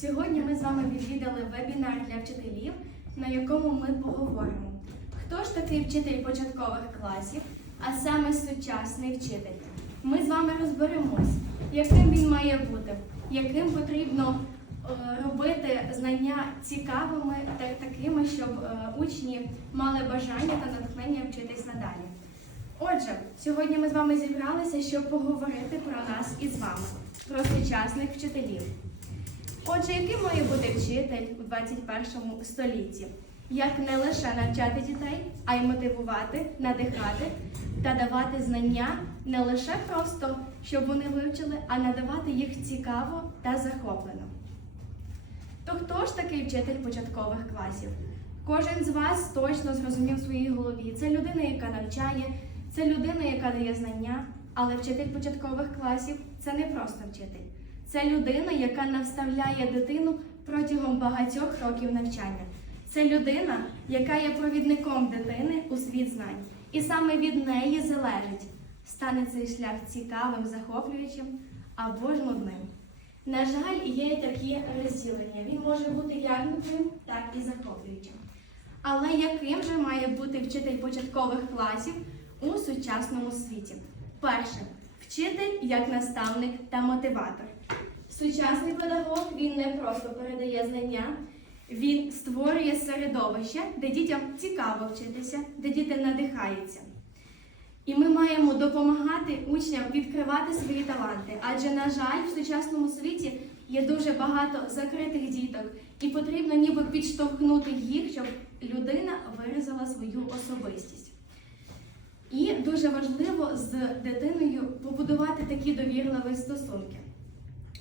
Сьогодні ми з вами відвідали вебінар для вчителів, на якому ми поговоримо, хто ж такий вчитель початкових класів, а саме сучасний вчитель. Ми з вами розберемось, яким він має бути, яким потрібно е, робити знання цікавими та такими, щоб е, учні мали бажання та натхнення вчитись надалі. Отже, сьогодні ми з вами зібралися, щоб поговорити про нас із вами, про сучасних вчителів. Отже, яким має бути вчитель у 21 столітті? Як не лише навчати дітей, а й мотивувати, надихати та давати знання не лише просто, щоб вони вивчили, а надавати їх цікаво та захоплено. То хто ж такий вчитель початкових класів? Кожен з вас точно зрозумів в своїй голові. Це людина, яка навчає, це людина, яка дає знання, але вчитель початкових класів це не просто вчитель. Це людина, яка наставляє дитину протягом багатьох років навчання. Це людина, яка є провідником дитини у світ знань. І саме від неї залежить, стане цей шлях цікавим, захоплюючим або ж нудним. На жаль, є такі розділення. Він може бути як нудним, так і захоплюючим. Але яким же має бути вчитель початкових класів у сучасному світі? Перше, вчитель як наставник та мотиватор. Сучасний педагог він не просто передає знання, він створює середовище, де дітям цікаво вчитися, де діти надихаються. І ми маємо допомагати учням відкривати свої таланти. Адже, на жаль, в сучасному світі є дуже багато закритих діток, і потрібно ніби підштовхнути їх, щоб людина виразила свою особистість. І дуже важливо з дитиною побудувати такі довірливі стосунки.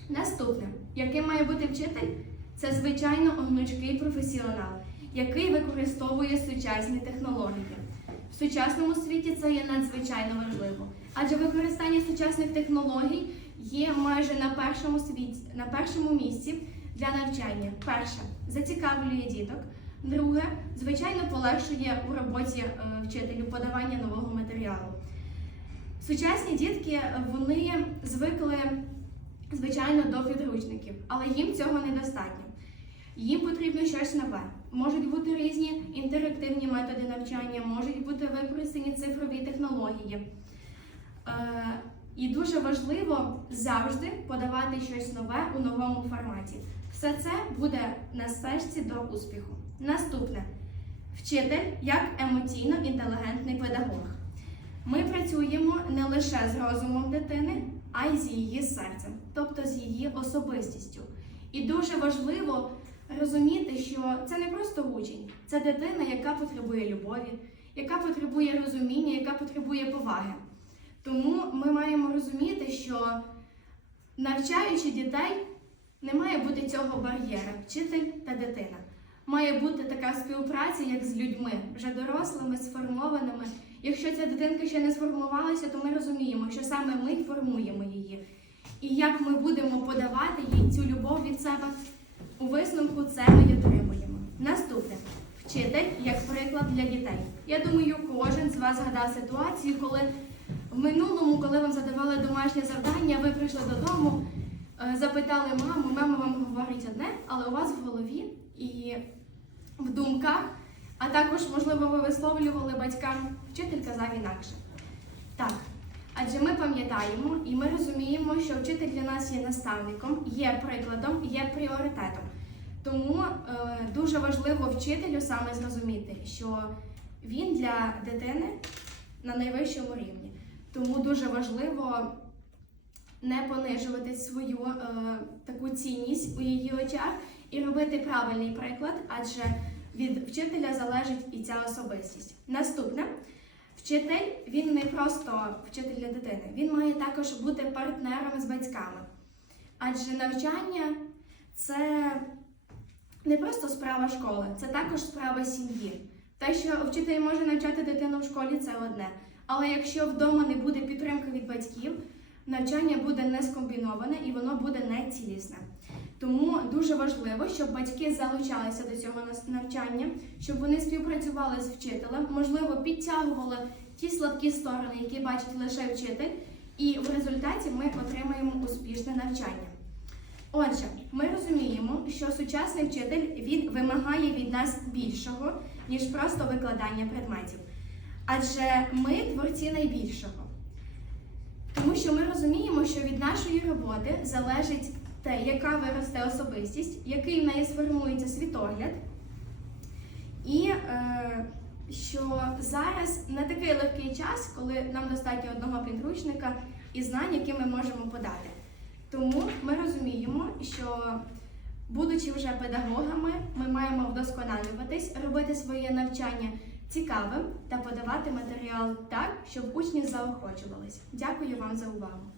Наступне, яким має бути вчитель, це звичайно гнучкий професіонал, який використовує сучасні технології. В сучасному світі це є надзвичайно важливо, адже використання сучасних технологій є майже на першому світі, на першому місці для навчання. Перше зацікавлює діток. Друге, звичайно, полегшує у роботі е, вчителю подавання нового матеріалу. Сучасні дітки е, вони звикли, звичайно, до підручників, але їм цього недостатньо. Їм потрібно щось нове. Можуть бути різні інтерактивні методи навчання, можуть бути використані цифрові технології. Е, І дуже важливо завжди подавати щось нове у новому форматі. Все це буде на стежці до успіху. Наступне вчитель як емоційно інтелігентний педагог. Ми працюємо не лише з розумом дитини, а й з її серцем, тобто з її особистістю. І дуже важливо розуміти, що це не просто учень, це дитина, яка потребує любові, яка потребує розуміння, яка потребує поваги. Тому ми маємо розуміти, що навчаючи дітей, не має бути цього бар'єра вчитель та дитина. Має бути така співпраця, як з людьми, вже дорослими, сформованими. Якщо ця дитинка ще не сформувалася, то ми розуміємо, що саме ми формуємо її. І як ми будемо подавати їй цю любов від себе, у висновку це ми отримуємо. Наступне вчитель як приклад для дітей. Я думаю, кожен з вас згадав ситуацію, коли в минулому, коли вам задавали домашнє завдання, ви прийшли додому, запитали маму, мама вам говорить одне, але у вас в голові і в думках, а також, можливо, ви висловлювали батькам, вчитель казав інакше. Так, адже ми пам'ятаємо і ми розуміємо, що вчитель для нас є наставником, є прикладом, є пріоритетом. Тому е, дуже важливо вчителю саме зрозуміти, що він для дитини на найвищому рівні. Тому дуже важливо не понижувати свою е, таку цінність у її очах і робити правильний приклад, адже від вчителя залежить і ця особистість. Наступне. Вчитель він не просто вчитель для дитини, він має також бути партнером з батьками. Адже навчання це не просто справа школи, це також справа сім'ї. Те, що вчитель може навчати дитину в школі, це одне. Але якщо вдома не буде підтримки від батьків, навчання буде не скомбіноване і воно буде не цілісне. Тому дуже важливо, щоб батьки залучалися до цього навчання, щоб вони співпрацювали з вчителем, можливо, підтягували ті слабкі сторони, які бачить лише вчитель, і в результаті ми отримаємо успішне навчання. Отже, ми розуміємо, що сучасний вчитель він вимагає від нас більшого, ніж просто викладання предметів. Адже ми творці найбільшого. Що ми розуміємо, що від нашої роботи залежить те, яка виросте особистість, який в неї сформується світогляд, і е, що зараз не такий легкий час, коли нам достатньо одного підручника і знань, які ми можемо подати. Тому ми розуміємо, що будучи вже педагогами, ми маємо вдосконалюватись, робити своє навчання цікавим та подавати матеріал так, щоб учні заохочувались. Дякую вам за увагу.